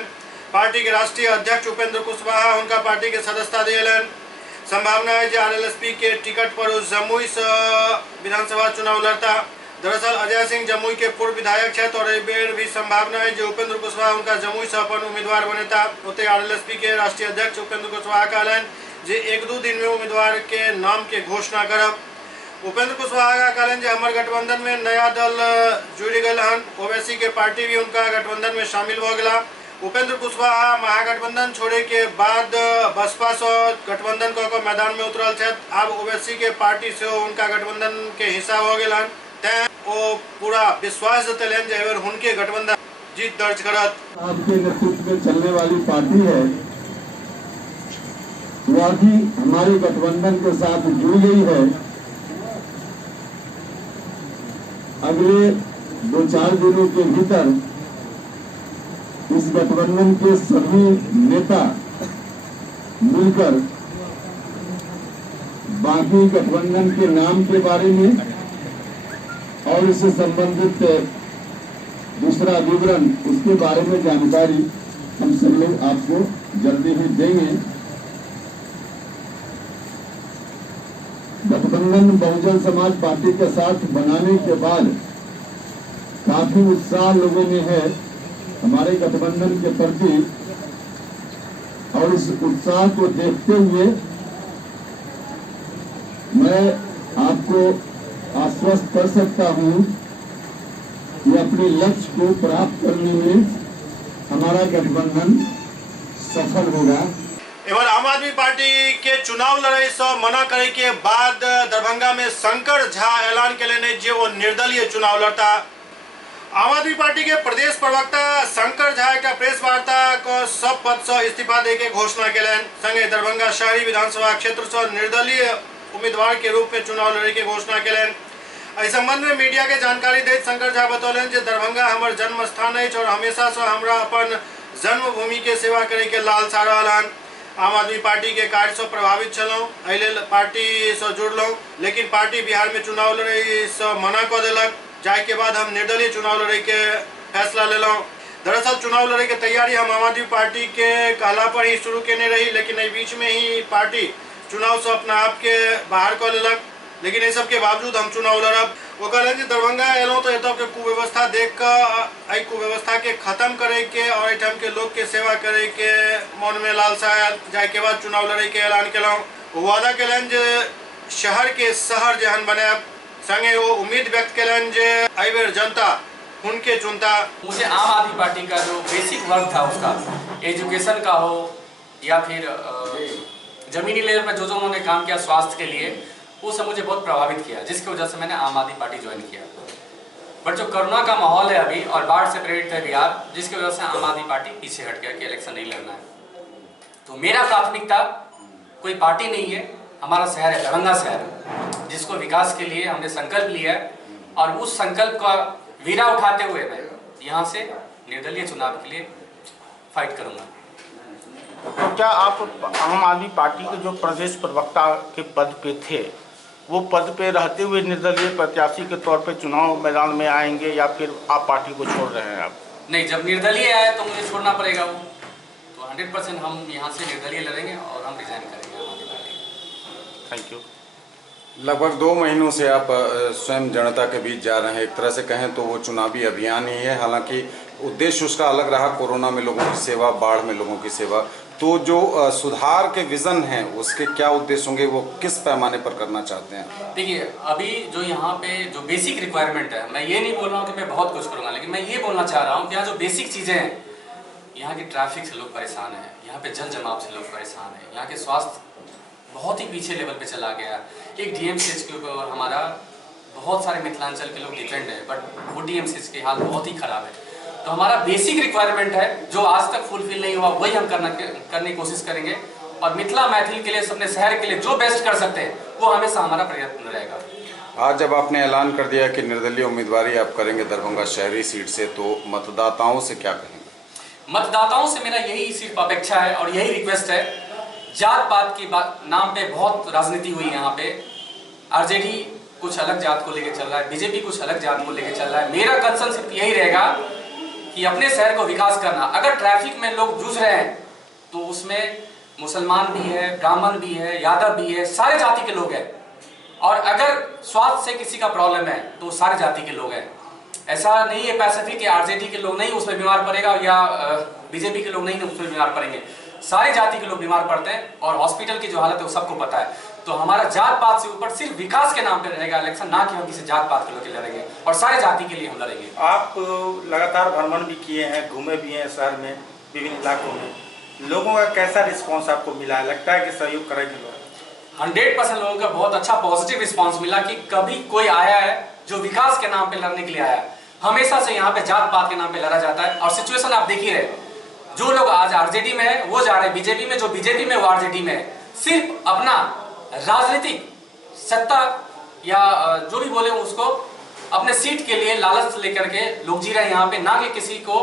पार्टी के राष्ट्रीय अध्यक्ष उपेंद्र कुशवाहा उनका पार्टी के सदस्यता दिलन। संभावना है कि आरएलएसपी के टिकट पर उस जमुई से विधानसभा चुनाव लड़ता। दरअसल अजय सिंह जमुई के पूर्व विधायक है और बेर भी संभावना है जो उपेंद्र कुशवाहा उनका जमुई से अपन उम्मीदवार बनेता। ओते आरएलएसपी के राष्ट्रीय अध्यक्ष उपेंद्र कुशवाहा कहलन जे 1-2 दिन में उम्मीदवार के नाम के घोषणा करब। उपेंद्र कुशवाहा का कहलन जे हमर गठबंधन में नया दल जुड़ गए हन। ओवैसी के पार्टी भी उनका गठबंधन में शामिल हो गया। उपेंद्र कुशवाहा महागठबंधन छोड़े के बाद बसपा से गठबंधन को मैदान में उतरल है। अब ओवैसी के पार्टी से उनका गठबंधन के हिस्सा हो गए। वो पूरा विश्वास जतलन जे एबर उनके गठबंधन जीत दर्ज करत। आपके नेतृत्व में चलने वाली पार्टी है, वह भी हमारे गठबंधन के साथ जुड़ गई है। अगले 2-4 दिनों के भीतर इस गठबंधन के सभी नेता मिलकर बाकी गठबंधन के नाम के बारे में और इससे संबंधित दूसरा विवरण, उसके बारे में जानकारी हम सब लोग आपको जल्दी ही देंगे। गठबंधन बहुजन समाज पार्टी के साथ बनाने के बाद काफी उत्साह लोगों में है हमारे गठबंधन के प्रति, और इस उत्साह को देखते हुए मैं आपको आश्वस्त कर सकता हूं कि अपने लक्ष्य को प्राप्त करने में हमारा गठबंधन सफल होगा। एवं आम आदमी पार्टी के चुनाव लड़ाई से मना करे के बाद दरभंगा में शंकर झा ऐलान के लेने जो वो निर्दलीय चुनाव लड़ता। आम आदमी पार्टी के प्रदेश प्रवक्ता शंकर झा का प्रेस वार्ता को सब पद से इस्तीफा दे के घोषणा केलन। संगे दरभंगा शहरी विधानसभा क्षेत्र से निर्दलीय उम्मीदवार के रूप में चुनाव लड़े के घोषणा केलन। इस संबंध में मीडिया के जानकारी देते शंकर झा बतौलन जे दरभंगा हमर जन्म स्थान है और हमेशा से हमरा अपन जन्मभूमि के सेवा करे के लालसा रहलन। आम आदमी पार्टी के कार्य से प्रभावित छलौं, एहि पार्टी से जुड़लौं, लेकिन पार्टी बिहार में चुनाव लड़े से मना कर देलक। जाए के बाद हम निर्दलीय चुनाव लड़े के फैसला लेलौं। दरअसल चुनाव लड़े के तैयारी हम आम आदमी पार्टी के कहला पर ही शुरू केने रही, लेकिन एहि बीच में ही पार्टी चुनाव से अपना आप के बाहर कर लेलक। लेकिन इस सब के बावजूद हम चुनाव लड़ब। वो कहलन जे दरभंगा एलौं तो एतौ के कुव्यवस्था देख कर एहि कुव्यवस्था के खत्म करे के और एहिठाम के लोग के सेवा करे के मन में लालसा आयल। जाए के बाद चुनाव लड़े के ऐलान केलौं। वो वादा केलन जे शहर के शहर जहन बनायब। संगे वो उम्मीद व्यक्त केलन जे एहि बेर जनता उनके चुनता। मुझे आम आदमी पार्टी का जो बेसिक वर्क था उसका, एजुकेशन का हो या फिर जमीनी लेवल पर जो उन्होंने काम किया स्वास्थ्य के लिए, वो सब मुझे बहुत प्रभावित किया, जिसकी वजह से मैंने आम आदमी पार्टी ज्वाइन किया। बट जो कोरोना का माहौल है अभी और बाढ़ से प्रेरित है बिहार, जिसकी वजह से आम आदमी पार्टी पीछे हट गया कि इलेक्शन नहीं लड़ना है। तो मेरा प्राथमिकता कोई पार्टी नहीं है, हमारा शहर है दरभंगा शहर, जिसको विकास के लिए हमने संकल्प लिया है और उस संकल्प का वीरा उठाते हुए मैं यहाँ से निर्दलीय चुनाव के लिए फाइट करूँगा। तो क्या आप आम आदमी पार्टी के जो प्रदेश प्रवक्ता के पद पे थे, वो पद पे रहते हुए निर्दलीय प्रत्याशी के तौर पे चुनाव मैदान में आएंगे या फिर आप पार्टी को छोड़ रहे हैं? आप नहीं, जब निर्दलीय आए तो मुझे छोड़ना पड़ेगा वो, तो 100% हम यहाँ से निर्दलीय लड़ेंगे और हम रिजाइन करेंगे आम आदमी पार्टी। Thank you. लगभग 2 महीनों से आप स्वयं जनता के बीच जा रहे हैं। एक तरह से कहें तो वो चुनावी अभियान ही है, हालांकि उद्देश्य उसका अलग रहा, कोरोना में लोगों की सेवा, बाढ़ में लोगों की सेवा। तो जो सुधार के विजन हैं उसके क्या उद्देश्य होंगे, वो किस पैमाने पर करना चाहते हैं? देखिए, अभी जो यहाँ पे जो बेसिक रिक्वायरमेंट है, मैं ये नहीं बोल रहा हूँ कि मैं बहुत कुछ करूँगा, लेकिन मैं ये बोलना चाह रहा हूँ कि यहाँ जो बेसिक चीज़ें हैं, यहाँ की ट्रैफिक से लोग परेशान हैं, यहाँ पे जल जमाव से लोग परेशान हैं, यहाँ के स्वास्थ्य बहुत ही पीछे लेवल पे चला गया है। एक डीएमसीएच के ऊपर हमारा बहुत सारे मिथिलांचल के लोग डिपेंड है, बट वो डीएमसीएच के हाल बहुत ही खराब है। तो हमारा बेसिक रिक्वायरमेंट है जो आज तक फुलफिल नहीं हुआ, वही हम करने की कोशिश करेंगे और मिथिला मैथिल के लिए, अपने शहर के लिए जो बेस्ट कर सकते हैं वो हमेशा हमारा प्रयत्न रहेगा। आज जब आपने ऐलान कर दिया कि निर्दलीय उम्मीदवारी आप करेंगे दरभंगा शहरी सीट से, तो मतदाताओं से क्या कहेंगे? मतदाताओं से मेरा यही सिर्फ अपेक्षा है और यही रिक्वेस्ट है। जात पात की नाम पे बहुत राजनीति हुई यहाँ पे। आरजेडी कुछ अलग जात को लेके चल रहा है, बीजेपी कुछ अलग जात को लेके चल रहा है। मेरा कंसर्न सिर्फ यही रहेगा कि अपने शहर को विकास करना। अगर ट्रैफिक में लोग जूझ रहे हैं तो उसमें मुसलमान भी है, ब्राह्मण भी है, यादव भी है, सारे जाति के लोग हैं। और अगर स्वास्थ्य से किसी का प्रॉब्लम है तो सारे जाति के लोग हैं। ऐसा नहीं है पैसिफिक कि आरजेडी के लोग नहीं उसमें बीमार पड़ेगा या बीजेपी के लोग नहीं उसमें बीमार पड़ेंगे। सारे जाति के लोग बीमार पड़ते हैं और हॉस्पिटल की जो हालत है वो सबको पता है। तो हमारा जात पात से ऊपर सिर्फ विकास के नाम पे रहेगा इलेक्शन, ना कि हम किसी जात पात के लोग लड़ेंगे और सारे जाति के लिए हम लड़ेंगे। आप लगातार भ्रमण भी किए हैं, घूमे भी हैं शहर में, विभिन्न इलाकों में, लोगों का कैसा रिस्पांस आपको मिला है? लगता है कि सहयोग करेंगे लोग? 100% लोगों का बहुत अच्छा पॉजिटिव रिस्पांस मिला कि कभी कोई आया है जो विकास के नाम पे लड़ने के लिए आया है। हमेशा से यहाँ पे जात पात के नाम पे लड़ा जाता है और सिचुएशन आप देख ही रहे, जो लोग आज आरजेडी में है वो जा रहे हैं बीजेपी में, जो बीजेपी में वो आरजेडी में है। सिर्फ अपना राजनीतिक सत्ता या जो भी बोले उसको अपने सीट के लिए लालच लेकर के लोग जी रहे हैं यहाँ पे, ना कि किसी को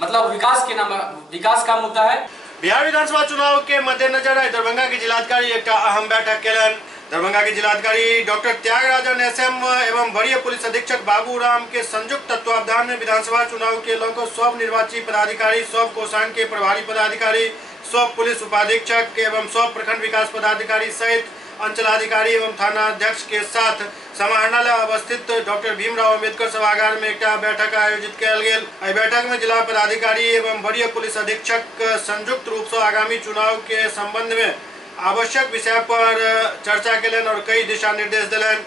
मतलब विकास का मुद्दा है। बिहार विधानसभा चुनाव के मद्देनजर दरभंगा के जिलाधिकारी एक अहम बैठक केलन। दरभंगा के जिलाधिकारी डॉक्टर त्यागराजन एसएम एवं वरीय पुलिस अधीक्षक बाबू राम के संयुक्त तत्वावधान में विधानसभा चुनाव के लगभग 100 निर्वाची पदाधिकारी, 100 कोषांग के प्रभारी पदाधिकारी, 100 पुलिस उपाधीक्षक एवं 100 प्रखंड विकास पदाधिकारी सहित अंचलाधिकारी एवं थाना अध्यक्ष के साथ समाहरणालय अवस्थित डॉक्टर भीमराव अम्बेडकर सभागार में एक बैठक आयोजित किया गया। बैठक में जिला पदाधिकारी एवं वरीय पुलिस अधीक्षक संयुक्त रूप से आगामी चुनाव के संबंध में आवश्यक विषय पर चर्चा केलन और कई दिशा निर्देश दिलन।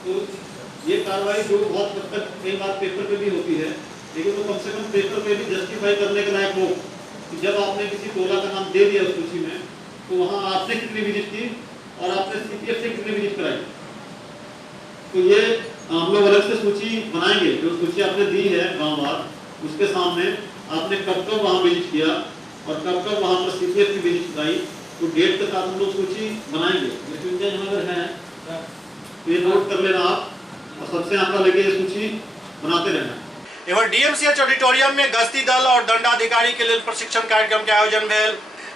तो ये कार्रवाई जो बहुत हद तक कई बार पेपर पे भी होती है, लेकिन वो कम से कम पेपर पे भी जस्टिफाई करने के लायक हो कि जब आपने किसी टोला का नाम दे दिया उस सूची में, तो वहाँ आपने कितनी विजिट की और आपने सीपीएफ से कितनी विजिट कराई। तो ये हम लोग अलग से सूची बनाएंगे, जो सूची आपने दी है गाँववार, उसके सामने आपने कब कब वहाँ विजिट किया और कब कब वहाँ पर सीपीएफ की विजिट कराई, तो डेट के साथ हम लोग सूची बनाएंगे। अगर है ये नोट कर लेना आप और सबसे आंकड़ा लेके ये सूची बनाते रहना। एवं डीएमसीएच ऑडिटोरियम में गश्ती दल और दंडाधिकारी के लिए प्रशिक्षण कार्यक्रम के आयोजन भेल।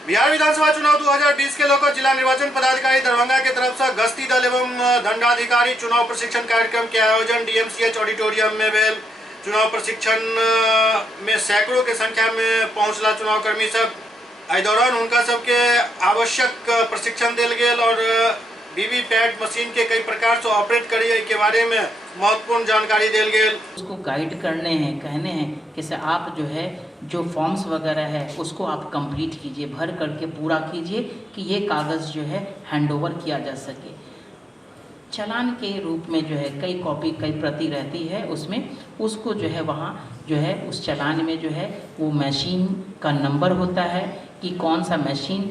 बिहार विधानसभा चुनाव 2020 के लेकर जिला निर्वाचन पदाधिकारी दरभंगा के तरफ से गश्ती दल एवं दंडाधिकारी चुनाव प्रशिक्षण कार्यक्रम के आयोजन डीएमसीएच ऑडिटोरियम में भेल। चुनाव प्रशिक्षण में सैकड़ों के संख्या में पहुंचला चुनाव कर्मी सब। एहि दौरान उनका सबके आवश्यक प्रशिक्षण दिल गेल और वीवीपैट मशीन के कई प्रकार से ऑपरेट करिए के बारे में महत्वपूर्ण जानकारी दिल गेल। उसको गाइड करने हैं, कहने हैं कि सर आप जो है जो फॉर्म्स वगैरह है उसको आप कंप्लीट कीजिए, भर करके पूरा कीजिए कि ये कागज़ जो है हैंडओवर किया जा सके। चालान के रूप में जो है कई कॉपी कई प्रति रहती है, उसमें उसको जो है वहाँ जो है उस चालान में जो है वो मशीन का नंबर होता है कि कौन सा मशीन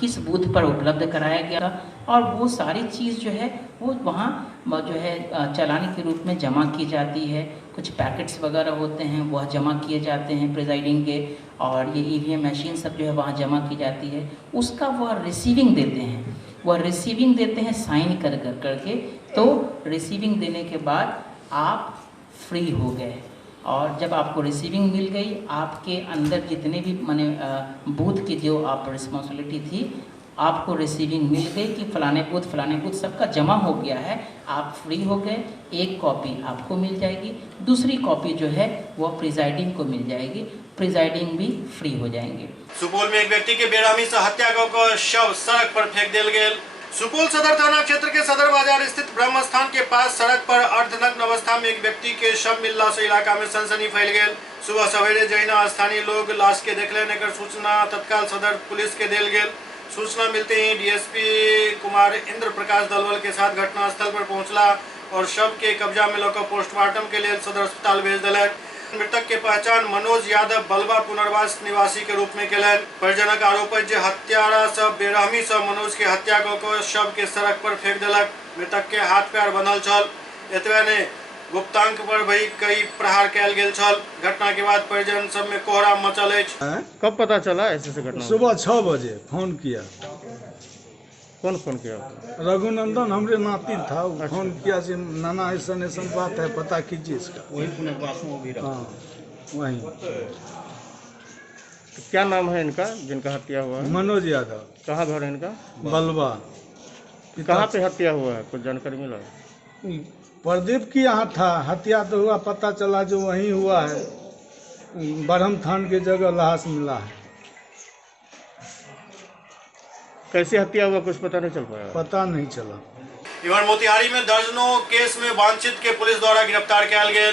किस बूथ पर उपलब्ध कराया गया और वो सारी चीज़ जो है वो वहाँ जो है चालान के रूप में जमा की जाती है। कुछ पैकेट्स वगैरह होते हैं वह जमा किए जाते हैं प्रिजाइडिंग के, और ये ईवीएम मशीन सब जो है वहाँ जमा की जाती है। उसका वह रिसीविंग देते हैं, वह रिसीविंग देते हैं साइन कर करके। तो रिसीविंग देने के बाद आप फ्री हो गए और जब आपको रिसीविंग मिल गई, आपके अंदर जितने भी माने बूथ की जो आप रिस्पॉन्सिबिलिटी थी, आपको रिसीविंग मिल गई कि फलाने बूथ सबका जमा हो गया है, आप फ्री हो गए। एक कॉपी आपको मिल जाएगी, दूसरी कॉपी जो है वो प्रिजाइडिंग को मिल जाएगी, प्रिजाइडिंग भी फ्री हो जाएंगे। सुपौल में एक व्यक्ति के बेरहमी से हत्या कर शव सड़क पर फेंक दिया गया। सुपौल सदर थाना क्षेत्र के सदर बाजार स्थित ब्रह्म स्थान के पास सड़क पर अर्धनग्न अवस्था में एक व्यक्ति के शव मिलने से इलाका में सनसनी फैल गई। सुबह सवेरे जैना स्थानीय लोग लाश के देखने लेकर सूचना तत्काल सदर पुलिस के दिल गई। सूचना मिलते ही डीएसपी कुमार इंद्र प्रकाश दलवल के साथ घटनास्थल पर पहुंचला और शव के कब्जा में लेकर पोस्टमार्टम के लिए सदर अस्पताल भेज दिलक। मृतक के पहचान मनोज यादव बलवा पुनर्वास निवासी के रूप में केलन। परिजनक आरोप है जे हत्यारा सब बेरहमी से मनोज के हत्या कर शव के सड़क पर फेंक दिलक। मृतक के हाथ पैर बंधल छल, एतबे ने गुप्तांक पर भी कई प्रहार कैल गेल छल। घटना के बाद परिजन सब में कोहरा मचल है। कब पता चला ऐसे घटना? सुबह 6 बजे फोन किया। कौन फोन किया? रघुनंदन हमरे नाती था, फोन किया से नाना ऐसा बात है, पता कीजिए इसका। वही पुनर्वास में भी रहा। हाँ वही। तो क्या नाम है इनका जिनका हत्या हुआ है? मनोज यादव। कहाँ घर है इनका? बलवा। कहाँ पे हत्या हुआ है, कुछ जानकारी मिला? प्रदीप की यहाँ था, हत्या तो हुआ, पता चला जो वहीं हुआ है, ब्रह्म थान की जगह लाश मिला है। कैसे हत्या हुआ कुछ पता नहीं चल पाया? पता नहीं चला। इधर मोतिहारी में दर्जनों केस में वांछित के पुलिस द्वारा गिरफ्तार किया गया।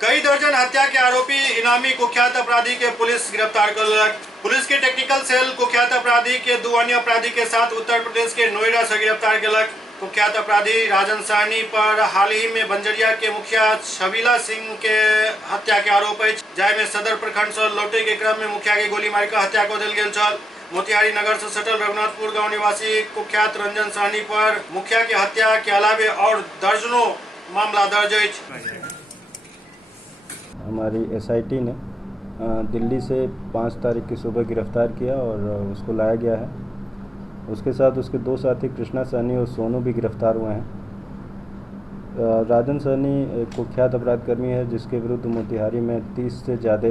कई दर्जन हत्या के आरोपी इनामी कुख्यात अपराधी के पुलिस गिरफ्तार कर लेलक। पुलिस के टेक्निकल सेल कुख्यात अपराधी के 2 अन्य अपराधी के साथ उत्तर प्रदेश के नोएडा से गिरफ्तार केलक। कुख्यात अपराधी राजन साहनी पर हाल ही में बंजरिया के मुखिया छबीला सिंह के हत्या के आरोप है, जाय में सदर प्रखंड से लौटे के क्रम में मुखिया के गोली मार कर हत्या कर दिल गेल छल। मोतिहारी नगर से सटल रघुनाथपुर गांव निवासी कुख्यात रंजन साहनी पर मुखिया की हत्या के अलावे और दर्जनों मामला दर्ज है। हमारी एसआईटी ने दिल्ली से 5 तारीख की सुबह गिरफ्तार किया और उसको लाया गया है। उसके साथ उसके 2 साथी कृष्णा साहनी और सोनू भी गिरफ्तार हुए हैं। राजन साहनी एक कुख्यात अपराधकर्मी है जिसके विरुद्ध मोतिहारी में 30 से ज़्यादा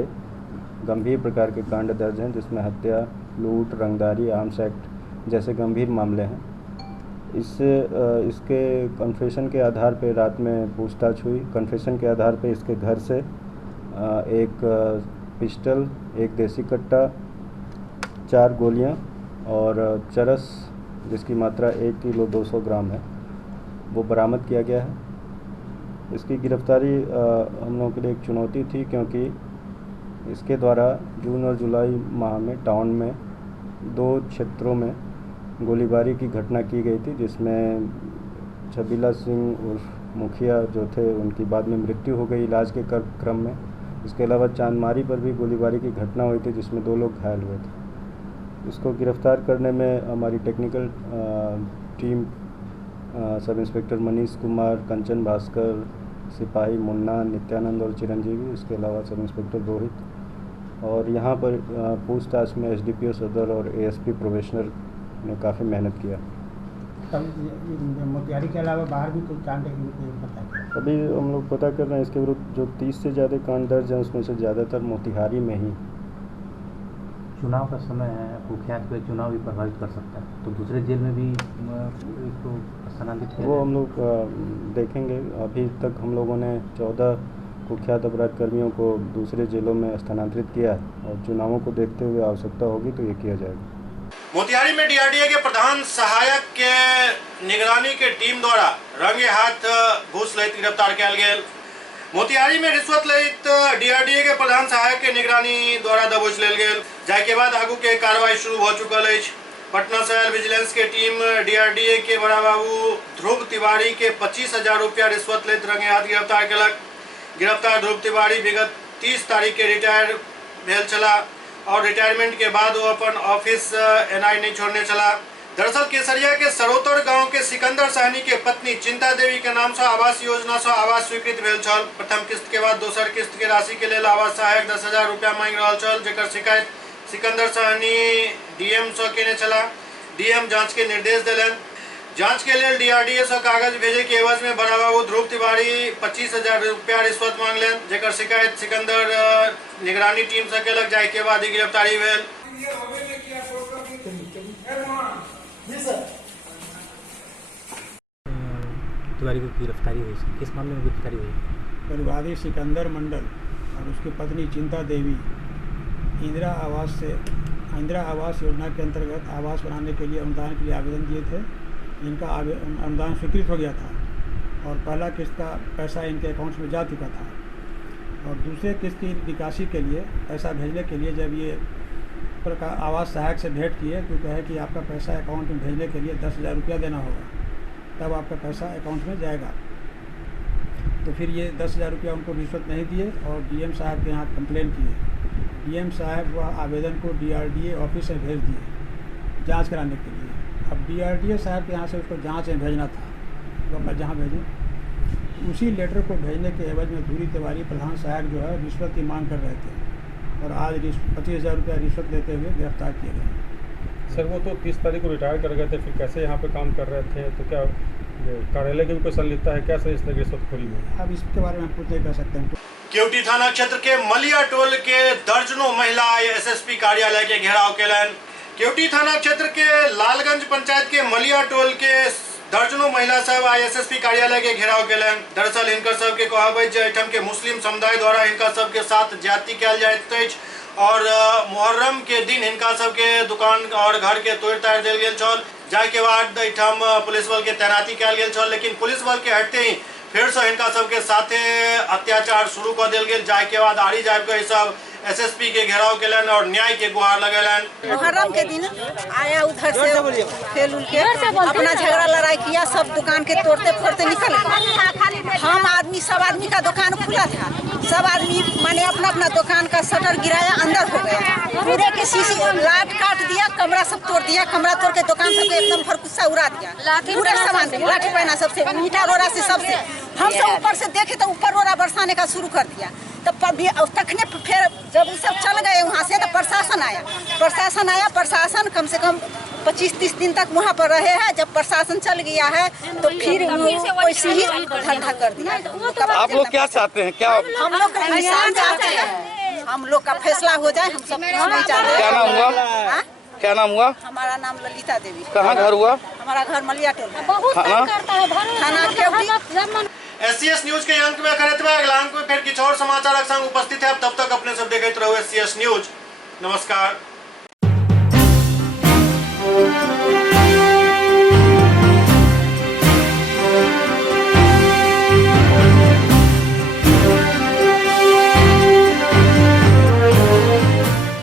गंभीर प्रकार के कांड दर्ज हैं, जिसमें हत्या, लूट, रंगदारी, आर्म्स एक्ट जैसे गंभीर मामले हैं। इसके कन्फेशन के आधार पर रात में पूछताछ हुई। कन्फेशन के आधार पर इसके घर से एक पिस्टल, एक देसी कट्टा, 4 गोलियां और चरस जिसकी मात्रा 1 किलो 200 ग्राम है, वो बरामद किया गया है। इसकी गिरफ्तारी हम लोगों के लिए एक चुनौती थी, क्योंकि इसके द्वारा जून और जुलाई माह में टाउन में 2 क्षेत्रों में गोलीबारी की घटना की गई थी, जिसमें छबीला सिंह उर्फ मुखिया जो थे उनकी बाद में मृत्यु हो गई इलाज के क्रम में। इसके अलावा चांदमारी पर भी गोलीबारी की घटना हुई थी जिसमें 2 लोग घायल हुए थे। इसको गिरफ्तार करने में हमारी technical team sub inspector Manish Kumar, Kanchan Bhaskar, सिपाही मुन्ना, नित्यानंद और चिरंजीवी, इसके अलावा सब इंस्पेक्टर रोहित, और यहाँ पर पूछताछ में एसडीपीओ सदर और एएसपी प्रोबेशनर ने काफ़ी मेहनत किया। मोतिहारी के अलावा बाहर भी कोई कांड पता है? अभी हम लोग पता कर रहे हैं। इसके विरुद्ध जो 30 से ज़्यादा कांड दर्ज हैं उसमें से ज़्यादातर मोतिहारी में ही। चुनाव का समय है, कुख्यात पे चुनाव भी प्रभावित कर सकता है, तो दूसरे जेल में भी इसको स्थानांतरित किया? वो हम लोग देखेंगे। अभी तक हम लोगों ने 14 कुख्यात अपराध कर्मियों को दूसरे जेलों में स्थानांतरित किया है और चुनावों को देखते हुए आवश्यकता होगी तो ये किया जाएगा। मोतिहारी में डीआरडीए के प्रधान सहायक के निगरानी के टीम द्वारा रंगे हाथ घूस लेते गिरफ्तार किया गया। मोतिहारी में रिश्वत लेत डीआरडीए के प्रधान सहायक के निगरानी द्वारा दबोच लेल गेल, जाय के बाद आगू के कार्रवाई शुरू हो चुकल है। पटना शहर विजिलेंस के टीम डीआरडीए के बड़ा बाबू ध्रुव तिवारी के 25,000 रुपया रिश्वत लेत रंगे हाथ गिरफ्तार केलक। गिरफ्तार ध्रुव तिवारी विगत 30 तारीख के रिटायर भेल छला और रिटायरमेंट के बाद वो अपन ऑफिस एनआई नहीं छोड़ने चला। दरअसल केसरिया के सरोतर गांव के सिकंदर साहनी के पत्नी चिंता देवी के नाम से आवास योजना से आवास स्वीकृत भेल छल। प्रथम किस्त के बाद दोसर किस्त के राशि के लिए आवास सहायक 10,000 रुपया मांग रहा छल, जेकर शिकायत सिकंदर साहनी डीएम से केने चला। डीएम जांच के निर्देश दिलन। जांच के लिए डीआरडीए से कागज भेजे के एवज में बना हुआ ध्रुव तिवारी 25,000 रुपया रिश्वत मांग लें, जेकर शिकायत सिकंदर निगरानी टीम से केलक, जाय के बाद ही गिरफ्तारी भेल। तिवारी की गिरफ्तारी हुई, किस मामले में गिरफ्तारी हुई? परिवादी सिकंदर मंडल और उसकी पत्नी चिंता देवी इंदिरा आवास योजना के अंतर्गत आवास बनाने के लिए अनुदान के लिए आवेदन दिए थे। इनका अनुदान स्वीकृत हो गया था और पहला किस्त का पैसा इनके अकाउंट में जा चुका था और दूसरे किस्त की निकासी के लिए पैसा भेजने के लिए जब ये आवास सहायक से भेंट किए तो कहे कि आपका पैसा अकाउंट में भेजने के लिए 10,000 रुपया देना होगा, तब आपका पैसा अकाउंट में जाएगा। तो फिर ये 10,000 रुपया उनको रिश्वत नहीं दिए और डीएम साहब के यहाँ कंप्लेन किए। डीएम साहब वह आवेदन को डीआरडीए ऑफिस में भेज दिए जांच कराने के लिए। अब डीआरडीए साहब के यहाँ से उसको जांच में भेजना था, तो अपना जहाँ भेजें। उसी लेटर को भेजने के एवज में धूरी तिवारी प्रधान सहायक जो है रिश्वत की मांग कर रहे थे और आज 25,000 रुपया रिश्वत देते हुए गिरफ्तार किए गए। सर वो तो 30 तारीख को रिटायर कर गए थे, फिर कैसे यहाँ पे काम कर रहे थे? तो क्या कार्यालय की भी कोई संलिप्तता है क्या सर इस रिश्वतखोरी में? अब इसके बारे में हम कुछ नहीं कर सकते हैं। केवटी थाना क्षेत्र के मलिया टोल के दर्जनों महिला एसएसपी कार्यालय के घेराव केलन। केवटी थाना क्षेत्र के लालगंज पंचायत के मलिया टोल के दर्जनों महिला सब एसएसपी कार्यालय के घेराव केलन। दरअसल इनकर सब के कहबै जे एठम के मुस्लिम समुदाय द्वारा इनका सब के साथ ज्यादती कयल जाइत अछि और मुहर्रम के दिन इनका सब के दुकान और घर के तोड़ ताड़ देल गेल छल। जाय के बाद एठम पुलिस बल के तैनाती कयल गेल छल, लेकिन पुलिस बल के हटते ही फिर से इनका सबके साथे अत्याचार शुरू कर दिल गया। जाय के बाद आड़ी जाब के सब एसएसपी के घेराव केलन और न्याय के गुहार लगेलन। मुहर्रम के दिन आया उधर से फेल उल के अपना झगड़ा लड़ाई किया, सब दुकान के तोड़ते फोड़ते निकल गए। हम आदमी सब आदमी का दुकान खुला था, सब आदमी मैंने अपना अपना दुकान का शटर गिराया, अंदर हो गया, पूरे के शीशी लाट काट दिया, कमरा सब तोड़ दिया, कमरा तोड़ के दुकान सब एकदम फरकुस्सा उड़ा दिया, पूरे सामान से लाठी पहना सबसे मीठा रोड़ा से सबसे। हम सब ऊपर से देखे तो ऊपर रोड़ा बरसाने का शुरू कर दिया। तब तखने फिर जब सब चल गए वहाँ से तो प्रशासन आया। प्रशासन कम से कम 25-30 दिन तक वहाँ पर रहे हैं। जब प्रशासन चल गया है तो फिर वैसे ही धंधा कर दिया। आप लोग क्या चाहते हैं? क्या हम लोग इंसान चाहते हैं, हम लोग का फैसला हो जाए, हम सब नहीं चाहते। क्या नाम हुआ? क्या नाम हुआ? हमारा नाम ललिता देवी। कहाँ घर हुआ? हमारा घर मलिया टोल। थाना केवटी। एससीएस न्यूज के अंक में खरीदवा अगला अंक में फिर किछु और समाचार संग उपस्थित है। तब तक अपने सब देखते रहो एससीएस न्यूज। नमस्कार।